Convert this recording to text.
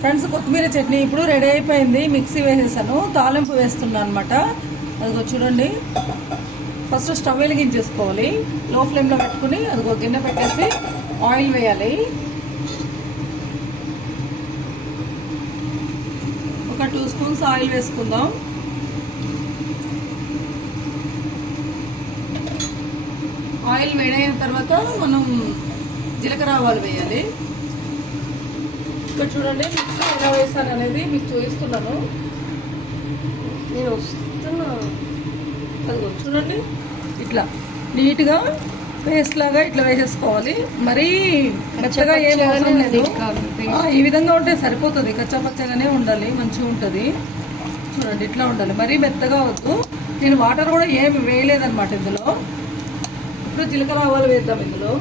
Friends, కొత్తిమీర చట్నీ ఇప్పుడు ready అయిపోయింది. మిక్సీ వేసేసాను, తాలింపు వేస్తున్నాను అనమాట. అదిగో చూడండి. ఫస్ట్ స్టవ్ వెలిగించేసుకోవాలి, లో ఫ్లేమ్లో పెట్టుకుని అదిగో గిన్నె పెట్టేసి ఆయిల్ వేయాలి. ఒక 2 స్పూన్స్ ఆయిల్ వేసుకుందాం. ఆయిల్ వేడైన తర్వాత మనం జీలకర్ర ఆవాలు వేయాలి. ఇక్కడ చూడండి మిక్సీ ఎలా వేసాను అనేది మీకు చూపిస్తున్నాను. నేను వస్తున్నా, అదిగో చూడండి. ఇట్లా నీట్గా పేస్ట్ లాగా ఇట్లా వేసేసుకోవాలి. మరీ మెత్తగా ఏం అవసరం లేదు. ఈ విధంగా ఉంటే సరిపోతుంది. కచ్చాపచ్చగానే ఉండాలి, మంచిగా ఉంటుంది. చూడండి ఇట్లా ఉండాలి, మరీ మెత్తగా వద్దు. నేను వాటర్ కూడా ఏమి వేయలేదన్నమాట ఇందులో. ఇప్పుడు జీలకర్ర ఆవాలు వేద్దాం ఇందులో.